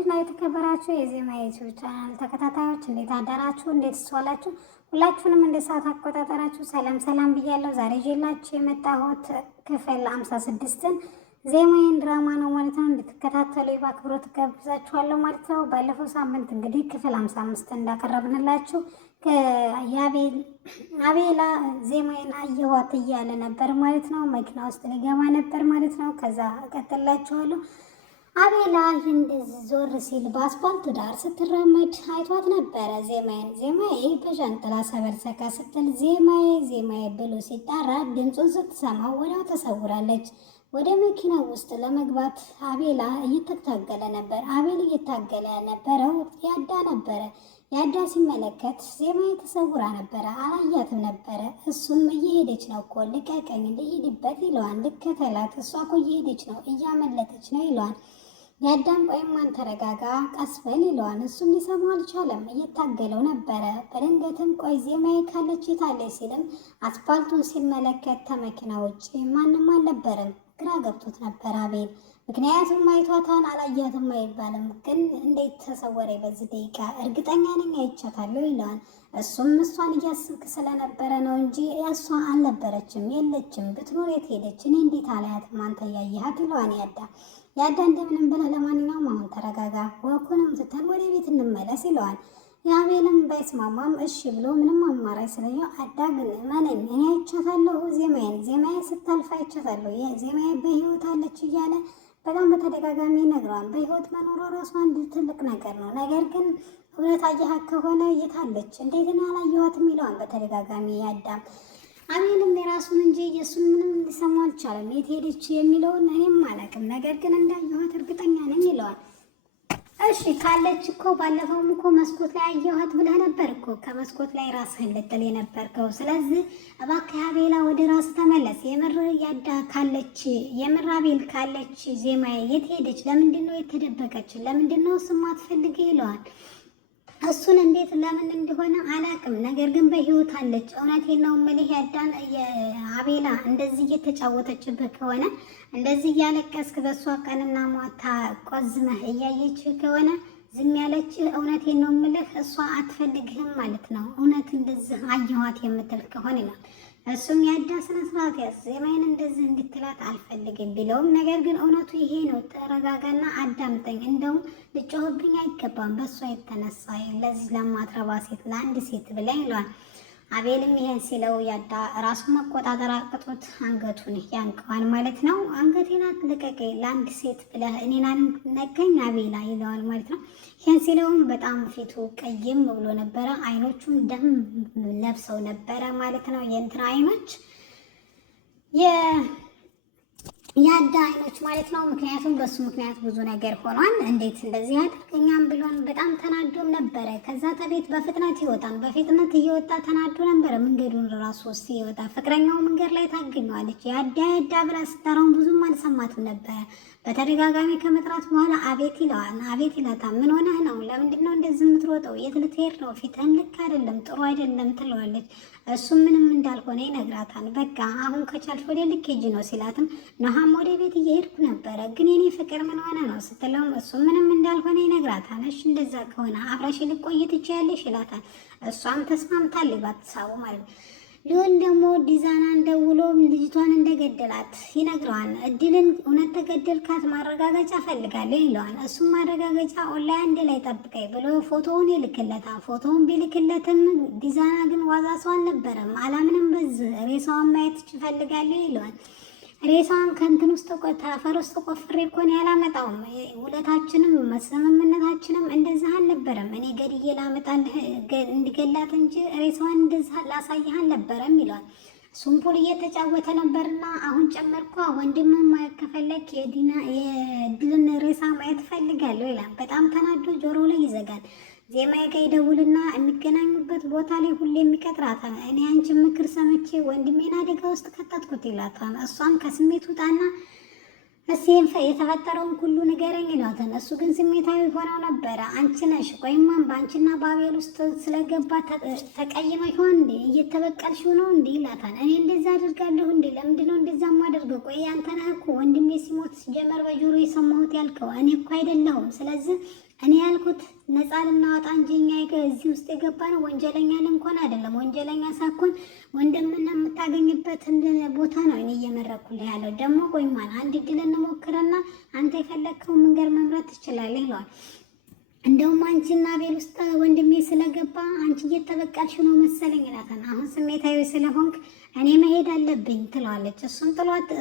ውድና የተከበራችሁ የዜማ ዩቲዩብ ቻናል ተከታታዮች እንዴት አዳራችሁ? እንዴት ዋላችሁ? ሁላችሁንም እንደ ሰዓት አቆጣጠራችሁ ሰላም ብያለሁ። ዛሬ ይዤላችሁ የመጣሁት ክፍል 56ን ዜማዬን ድራማ ነው ማለት ነው። እንድትከታተሉ በአክብሮት ጋብዛችኋለሁ ማለት ነው። ባለፈው ሳምንት እንግዲህ ክፍል 55 እንዳቀረብንላችሁ አቤላ ዜማዬን አየኋት እያለ ነበር ማለት ነው። መኪና ውስጥ ሊገባ ነበር ማለት ነው። ከዛ እቀጥላችኋለሁ። አቤላ እንደዚህ ዞር ሲል በአስፓልቱ ዳር ስትራመድ አይቷት ነበረ ዜማዬ በዣንጥላ ሰበርሰካ ስትል ዜማዬ ብሎ ሲጣራ ድምፁን ስትሰማ ወዲያው ተሰውራለች። ወደ መኪና ውስጥ ለመግባት አቤላ እየተታገለ ነበር። አቤል እየታገለ ነበረው ያዳ ነበረ። ያዳ ሲመለከት ዜማዬ ተሰውራ ነበረ፣ አላያትም ነበረ። እሱም እየሄደች ነው እኮ ልቀቀኝ፣ ልሂድበት ይለዋል። ልከተላት፣ እሷ እኮ እየሄደች ነው፣ እያመለጠች ነው ይለዋል። ያዳም ቆይማን ተረጋጋ፣ ቀስበል ይለዋል። እሱም ሊሰማው አልቻለም፣ እየታገለው ነበረ። በድንገትም ቆይ ዜማዬ ካለች የታለች ሲልም አስፓልቱን ሲመለከት ከመኪና ውጭ ማንም አልነበረም። ግራ ገብቶት ነበር አቤል። ምክንያቱም አይቷታን አላያትም አይባልም፣ ግን እንዴት ተሰወረ በዚህ ደቂቃ? እርግጠኛ ነኝ አይቻታለሁ ይለዋል። እሱም እሷን እያስብክ ስለነበረ ነው እንጂ እሷ አልነበረችም፣ የለችም። ብትኖር የት ሄደች? እኔ እንዴት አላያትም አንተ እያየሃት ይለዋል ያዳ እንደምንም ብለህ ለማንኛውም አሁን ተረጋጋ፣ ወኩንም ስተን ወደ ቤት እንመለስ ይለዋል። የአቤልም ባይስማማም እሺ ብሎ ምንም አማራጭ ስለሌለው አዳ ግን እመነኝ እኔ አይቻታለሁ ዜማዬ ስታልፍ አይቻታለሁ፣ ዜማዬ በህይወት አለች እያለ በጣም በተደጋጋሚ ይነግረዋል። በህይወት መኖሯ ራሱ አንድ ትልቅ ነገር ነው። ነገር ግን እውነት አየሃት ከሆነ የታለች? እንዴት ነው ያላየኋትም ይለዋል በተደጋጋሚ ያዳም። አቤልም የራሱን እንጂ የእሱን ምንም ሊሰማው አልቻለም። የት ሄደች የሚለውን እኔም አላውቅም፣ ነገር ግን እንዳየኋት እርግጠኛ ነኝ ይለዋል። እሺ ካለች እኮ ባለፈውም እኮ መስኮት ላይ አየኋት ብለህ ነበር እኮ ከመስኮት ላይ ራስህን ልጥል የነበርከው። ስለዚህ እባክህ አቤላ ወደ ራስ ተመለስ። የምር ያዳ ካለች የምር አቤል ካለች ዜማዬ የት ሄደች? ለምንድን ነው የተደበቀች? ለምንድን ነው ስም አትፈልግ ይለዋል። እሱን እንዴት ለምን እንደሆነ አላውቅም፣ ነገር ግን በህይወት አለች። እውነቴን ነው የምልህ ያዳን አቤላ እንደዚህ እየተጫወተችብህ ከሆነ እንደዚህ እያለቀስክ በእሷ ቀንና ማታ ቆዝመህ እያየች ከሆነ ዝም ያለች እውነቴን ነው የምልህ እሷ አትፈልግህም ማለት ነው። እውነት እንደዚህ አየኋት የምትል ከሆነ ይላል። እሱም ያዳ ስነ ስርዓት ያዝ፣ ዜማዬን እንደዚህ እንድትላት አልፈልግም ቢለውም ነገር ግን እውነቱ ይሄ ነው። ተረጋጋና አዳምጠኝ፣ እንደውም ልጮህብኝ አይገባም በእሷ የተነሳ ለዚህ ለማትረባ ሴት ለአንድ ሴት ብለኝ ይለዋል። አቤልም ይሄን ሲለው ያዳ ራሱን መቆጣጠር አቅቶት አንገቱን ያንቀዋል ማለት ነው። አንገቴን አትልቀቀኝ ለአንድ ሴት ብለህ እኔን ነቀኝ አቤላ ይለዋል ማለት ነው። ይሄን ሲለውም በጣም ፊቱ ቀይም ብሎ ነበረ፣ አይኖቹም ደም ለብሰው ነበረ ማለት ነው። የእንትና አይኖች ያዳ አይኖች ማለት ነው። ምክንያቱም በሱ ምክንያት ብዙ ነገር ሆኗል። እንዴት እንደዚህ ያደርገኛም ብሎን በጣም ተናዶም ነበረ። ከዛ ከቤት በፍጥነት ይወጣል። በፍጥነት እየወጣ ተናዶ ነበረ። መንገዱን ራሱ ሲወጣ ፍቅረኛው መንገድ ላይ ታገኘዋለች። ያዳ ብላ ስጠራውን ብዙም አልሰማትም ነበረ። በተደጋጋሚ ከመጥራት በኋላ አቤት ይለዋል። አቤት ይላታል። ምን ሆነህ ነው? ለምንድን ነው እንደዚህ የምትሮጠው? የት ልትሄድ ነው? ፊትህም ልክ አይደለም፣ ጥሩ አይደለም ትለዋለች። እሱም ምንም እንዳልሆነ ይነግራታል። በቃ አሁን ከቻልሽ ወደ ልክ ሂጂ ነው ሲላትም ነሃም ወደ ቤት እየሄድኩ ነበረ፣ ግን የኔ ፍቅር ምን ሆነ ነው ስትለውም እሱም ምንም እንዳልሆነ ይነግራታል። እሺ እንደዛ ከሆነ አብረሽ ልቆይ ትችያለሽ ይላታል። እሷም ተስማምታለች ባትሳቡ ማለት ነው። ሊሆን ደግሞ ዲዛናን ደውሎ ልጅቷን እንደገደላት ይነግረዋል። እድልን እውነት ተገደልካት ማረጋገጫ ፈልጋለሁ ይለዋል። እሱም ማረጋገጫ ኦንላይን አንድ ላይ ጠብቀኝ ብሎ ፎቶውን ይልክለታል። ፎቶውን ቢልክለትም ዲዛና ግን ዋዛ ሰው አልነበረም። አላምንም በዚህ ሬሳዋን ማየት ትፈልጋለሁ ይለዋል። ሬሳዋን ከእንትን ውስጥ አፈር ውስጥ ቆፍሬ እኮ ነው ያላመጣውም። ውለታችንም ስምምነታችንም እንደዚህ አልነበረም። እኔ ገድዬ ላመጣልህ እንዲገላት እንጂ ሬሳዋን እንደዚህ ላሳይህ አልነበረም ይለዋል። እሱም ፑል እየተጫወተ ነበርና አሁን ጨመርኳ ወንድምን ማየት ከፈለክ የድልን ሬሳ ማየት ፈልጋለሁ ይላል። በጣም ተናዶ ጆሮ ላይ ይዘጋል። ዜማዬ ጋር ይደውልና የሚገናኙበት ቦታ ላይ ሁሌ የሚቀጥራታል። እኔ አንቺን ምክር ሰምቼ ወንድሜን አደጋ ውስጥ ከተትኩት ይላታል። እሷም ከስሜት ውጣና እሴም የተፈጠረውን ሁሉ ንገረኝ ይሏታል። እሱ ግን ስሜታዊ ሆነው ነበረ። አንቺ ነሽ ቆይማን በአንቺና በአቤል ውስጥ ስለገባ ተቀይመሽ ሆን እንዴ እየተበቀልሽው ነው እንዴ ይላታል። እኔ እንደዛ አድርጋለሁ እንዴ? ለምንድነው እንደዛ ማደርገው? ቆይ አንተ ነህ እኮ ወንድሜ ሲሞት ሲጀመር በጆሮ የሰማሁት ያልከው፣ እኔ እኮ አይደለሁም። ስለዚህ እኔ ያልኩት ነፃ ልናወጣ እንጂ እኛ እዚህ ውስጥ የገባ ነው ወንጀለኛ ልንኮን አይደለም። ወንጀለኛ ሳኮን ወንድምና የምታገኝበትን ቦታ ነው እኔ እየመረኩልህ ያለው። ደግሞ ቆይማን አንድ እድል እንሞክርና አንተ የፈለግከውን መንገድ መምረጥ ትችላለህ ይለዋል። እንደውም አንቺና አቤል ውስጥ ወንድሜ ስለገባ አንቺ እየተበቀልሽ ነው መሰለኝ ይላታል። አሁን ስሜታዊ ስለሆንክ እኔ መሄድ አለብኝ ትለዋለች።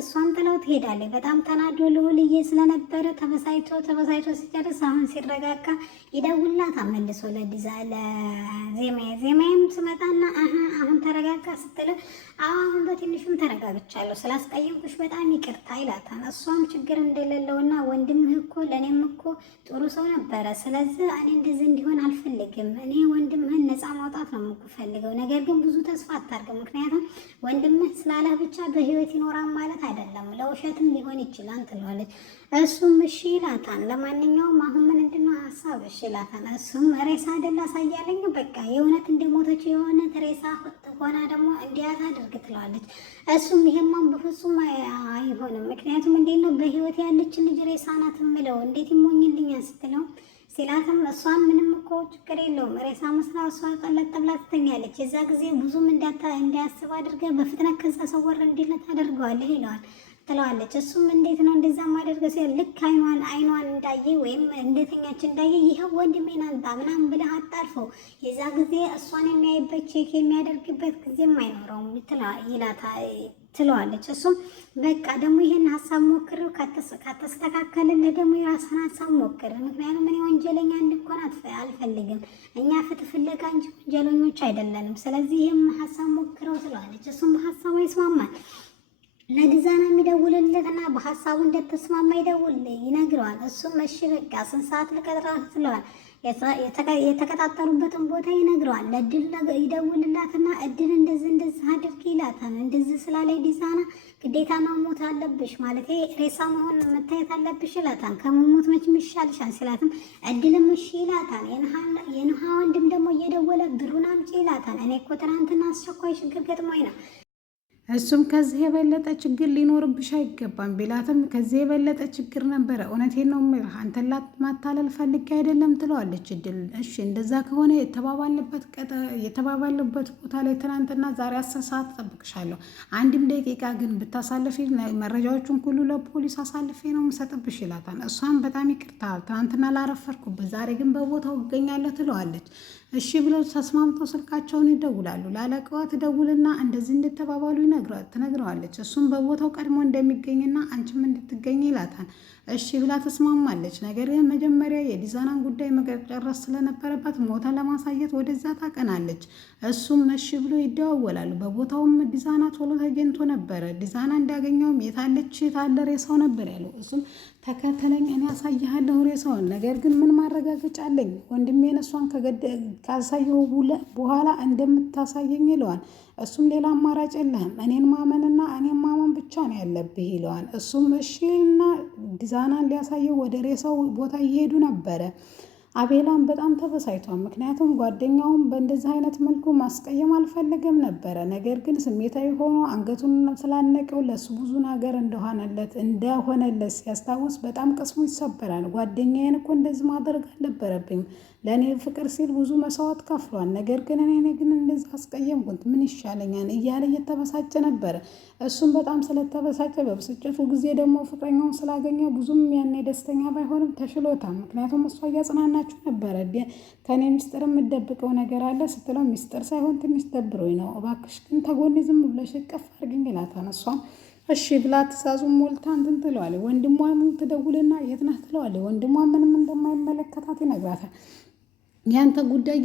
እሷም ጥለው ትሄዳለች። በጣም ተናዶ ልውልዬ ስለነበረ ተበሳይቶ ሲጨርስ አሁን ሲረጋጋ ይደውልላታል መልሶ ዜማዬም ስመጣና አሁን ተረጋጋ ስትል አሁን በትንሹም ተረጋግቻለሁ ስላስቀየምኩሽ በጣም ይቅርታ ይላታል። እሷም ችግር እንደሌለውና ወንድምህ እኮ ለእኔም እኮ ጥሩ ሰው ነበረ፣ ስለዚህ እኔ እንደዚህ እንዲሆን አልፈልግም። እኔ ወንድምህን ነፃ ማውጣት ነው የምፈልገው። ነገር ግን ብዙ ተስፋ አታርግ፣ ምክንያቱም ወንድምህ ስላለህ ብቻ በህይወት ይኖራል ማለት አይደለም፣ ለውሸትም ሊሆን ይችላል ትለዋለች። እሱም እሺ ይላታል። ለማንኛውም አሁን ምንድነው ሀሳብ? እሺ ይላታል። እሱም ሬሳ አይደል አሳያለኝ፣ በቃ የእውነት እንደሞተች የእውነት ሬሳ ሆና ደግሞ እንዲያት አድርግ ትለዋለች። እሱም ይሄማን በፍጹም አይሆንም፣ ምክንያቱም እንዴት ነው በህይወት ያለችን ልጅ ሬሳ ናት የምለው እንዴት ይሞኝልኛል ስትለው ሲላትም እሷን ምንም እኮ ችግር የለውም ሬሳ መስላ እሷ ቀለጥ ብላ ትተኛለች። የዛ ጊዜ ብዙም እንዲያስብ አድርገህ በፍጥነት ከዛ ሰወር እንዲለት አደርገዋለህ ይለዋል ትለዋለች። እሱም እንዴት ነው እንደዛ ማደርገው ሲል ልክ አይኗን እንዳየ ወይም እንደተኛች እንዳየ ይኸው ወንድሜን አንጣ ምናምን ብለህ አጣርፈው የዛ ጊዜ እሷን የሚያይበት ቼክ የሚያደርግበት ጊዜም አይኖረውም ትለዋለች። እሱም በቃ ደግሞ ይሄን ሀሳብ ሞክረው ካተስተካከልልህ ደግሞ የራስህን ሀሳብ ሞክር፣ ምክንያቱም እኔ ወንጀለኛ እንድኮን አልፈልግም። እኛ ፍትህ ፍለጋ እንጂ ወንጀለኞች አይደለንም። ስለዚህ ይህም ሀሳብ ሞክረው ትለዋለች። እሱም በሀሳቡ ይስማማል። ለዲዛና የሚደውልለትና በሀሳቡ እንደተስማማ ይነግረዋል። እሱም እሺ በቃ ስንት ሰዓት ልቀጥራት ትለዋል። የተቀጣጠሩበትን ቦታ ይነግረዋል። ለእድል ይደውልላትና እድል እንደዚህ አድርጊ ይላታል። እንደዚህ ስላለኝ ዲዛና ግዴታ መሞት አለብሽ ማለት ሬሳ መሆን መታየት አለብሽ ይላታል። ከመሞት መቼም ይሻልሻል ሲላትም እድልም እሺ ይላታል። የንሃ ወንድም ደግሞ እየደወለ ብሩን አምጪ ይላታል። እኔ እኮ ትናንትና አስቸኳይ ችግር ገጥሞኝ ነው። እሱም ከዚህ የበለጠ ችግር ሊኖርብሽ አይገባም ቢላትም ከዚህ የበለጠ ችግር ነበረ። እውነቴን ነው የምልህ አንተን ማታለል ፈልጌ አይደለም ትለዋለች እድል። እሺ እንደዛ ከሆነ የተባባልበት ቦታ ላይ ትናንትና ዛሬ 10 ሰዓት ጠብቅሻለሁ። አንድም ደቂቃ ግን ብታሳልፊ መረጃዎቹን ሁሉ ለፖሊስ አሳልፌ ነው የምሰጥብሽ ይላታል። እሷም በጣም ይቅርታ ትናንትና ላረፈርኩበት፣ ዛሬ ግን በቦታው እገኛለሁ ትለዋለች። እሺ ብለው ተስማምተው ስልካቸውን ይደውላሉ። ለአለቃዋ ትደውልና እንደዚህ እንድተባባሉ ትነግረዋለች። እሱም በቦታው ቀድሞ እንደሚገኝና አንቺም እንድትገኝ ይላታል። እሺ ብላ ተስማማለች። ነገር ግን መጀመሪያ የዲዛናን ጉዳይ መጨረስ ስለነበረባት ሞታ ለማሳየት ወደዛ ታቀናለች። እሱም እሺ ብሎ ይደዋወላሉ። በቦታውም ዲዛና ቶሎ ተገኝቶ ነበረ። ዲዛና እንዳገኘውም የታለች የታለ ሬሳው ነበር ያለው። እሱም ተከተለኝ እኔ ያሳይሃለሁ ሬሳውን፣ ነገር ግን ምን ማረጋገጫ አለኝ ወንድሜን እሷን ካሳየው በኋላ እንደምታሳየኝ ይለዋል። እሱም ሌላ አማራጭ የለህም እኔን ማመንና እኔን ማመን ብቻ ነው ያለብህ ይለዋል። እሱም እሺና ዲዛናን ሊያሳየው ወደ ሬሳው ቦታ እየሄዱ ነበረ። አቤላም በጣም ተበሳይቷል። ምክንያቱም ጓደኛውን በእንደዚህ አይነት መልኩ ማስቀየም አልፈለገም ነበረ። ነገር ግን ስሜታዊ ሆኖ አንገቱን ስላነቀው ለሱ ብዙ ነገር እንደሆነለት ሲያስታውስ በጣም ቅስሙ ይሰበራል። ጓደኛዬን እኮ እንደዚህ ማድረግ አልነበረብኝም፣ ለእኔ ፍቅር ሲል ብዙ መስዋዕት ከፍሏል። ነገር ግን እኔ ግን እንደዚህ አስቀየምኩት፣ ምን ይሻለኛል እያለ እየተበሳጨ ነበረ። እሱም በጣም ስለተበሳጨ በብስጭቱ ጊዜ ደግሞ ፍቅረኛውን ስላገኘ ብዙም ያኔ ደስተኛ ባይሆንም ተሽሎታል። ምክንያቱም እሷ እያጽናናችሁ ነበረ። ከእኔ ሚስጥር የምደብቀው ነገር አለ ስትለው ሚስጥር ሳይሆን ትንሽ ደብሮኝ ነው፣ እባክሽ ግን ተጎኔ ዝም ብለሽ እቅፍ አድርጊኝ ይላታል። እሷም እሺ ብላ ትእዛዙን ሞልታ እንትን ትለዋለች። ወንድሟን ትደውልና የት ነህ ትለዋለች። ወንድሟ ምንም እንደማይመለከታት ይነግራታል። ያንተ ጉዳይ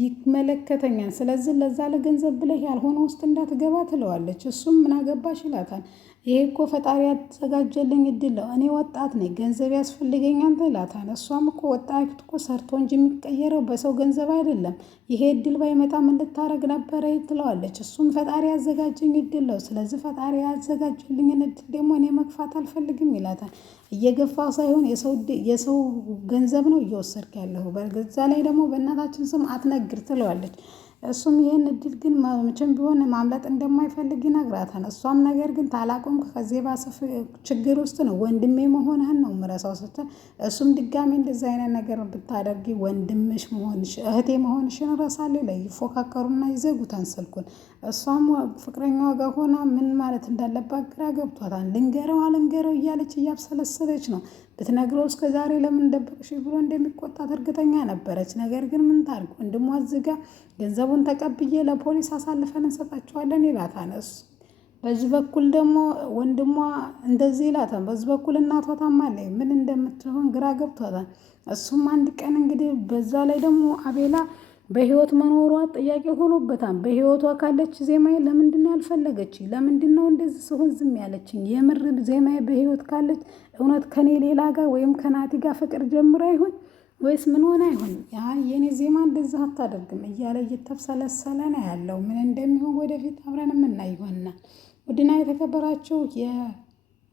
ይመለከተኛል፣ ስለዚህ ለዛ ለገንዘብ ብለህ ያልሆነ ውስጥ እንዳትገባ ትለዋለች። እሱም ምን አገባሽ ይላታል። ይሄ እኮ ፈጣሪ ያዘጋጀልኝ እድል ነው። እኔ ወጣት ነኝ፣ ገንዘብ ያስፈልገኛል ትላታል። እሷም እኮ ወጣት እኮ ሰርቶ እንጂ የሚቀየረው በሰው ገንዘብ አይደለም። ይሄ እድል ባይመጣ ምን ልታረግ ነበረ ትለዋለች። እሱም ፈጣሪ ያዘጋጀኝ እድል ነው። ስለዚህ ፈጣሪ ያዘጋጀልኝን እድል ደግሞ እኔ መግፋት አልፈልግም ይላታል። እየገፋ ሳይሆን የሰው ገንዘብ ነው እየወሰድክ ያለሁ። በዛ ላይ ደግሞ በእናታችን ስም አትነግር ትለዋለች። እሱም ይህን እድል ግን መቼም ቢሆን ማምለጥ እንደማይፈልግ ይነግራታል። እሷም ነገር ግን ታላቆምክ ከዚህ የባሰ ችግር ውስጥ ነው፣ ወንድሜ መሆንህን ነው ምረሳው ስትል፣ እሱም ድጋሜ እንደዚህ አይነት ነገር ብታደርጊ ወንድምሽ መሆንሽ እህቴ መሆንሽን እረሳለሁ ላይ ይፎካከሩና ይዘጉታን ስልኩን። እሷም ፍቅረኛዋ ጋር ሆና ምን ማለት እንዳለባት ግራ ገብቷታል። ልንገረው እያለች እያብሰለሰለች ነው። ብትነግረው እስከ ዛሬ ለምን ደበቅሽ ብሎ እንደሚቆጣት እርግጠኛ ነበረች። ነገር ግን ምን ታርግ፣ ወንድሟ ዝጋ ገንዘቡን ተቀብዬ ለፖሊስ አሳልፈን እንሰጣቸዋለን ይላታል። በዚህ በኩል ደግሞ ወንድሟ እንደዚህ ይላታል። በዚህ በኩል እናቷ ታማለች። ምን እንደምትሆን ግራ ገብቷታል። እሱም አንድ ቀን እንግዲህ በዛ ላይ ደግሞ አቤላ በህይወት መኖሯ ጥያቄ ሆኖበታል። በህይወቷ ካለች ዜማዬ ለምንድን ነው ያልፈለገችኝ? ለምንድን ነው እንደዚህ ሲሆን ዝም ያለችኝ? የምር ዜማዬ በህይወት ካለች እውነት ከኔ ሌላ ጋር ወይም ከናቲ ጋር ፍቅር ጀምራ ይሆን ወይስ ምን ሆነ አይሆን? የኔ ዜማ እንደዛ አታደርግም እያለ እየተብሰለሰለ ነው ያለው። ምን እንደሚሆን ወደፊት አብረን የምናይ ይሆናል። ውድና የተከበራችሁ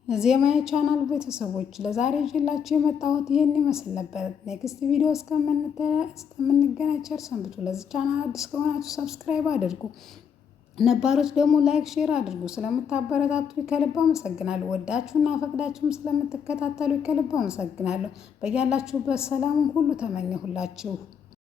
የዜማዬ ቻናል ቤተሰቦች ለዛሬ ይዤላችሁ የመጣሁት ይህን ይመስል ነበር። ኔክስት ቪዲዮ እስከምንገናኝ ቸር ሰንብቱ። ለዚህ ቻናል አዲስ ከሆናችሁ ሰብስክራይብ አድርጉ፣ ነባሮች ደግሞ ላይክ ሼር አድርጉ። ስለምታበረታቱ ከልብ አመሰግናለሁ። ወዳችሁና ፈቅዳችሁም ስለምትከታተሉ ከልብ አመሰግናለሁ። በያላችሁበት ሰላሙን ሁሉ ተመኘሁላችሁ።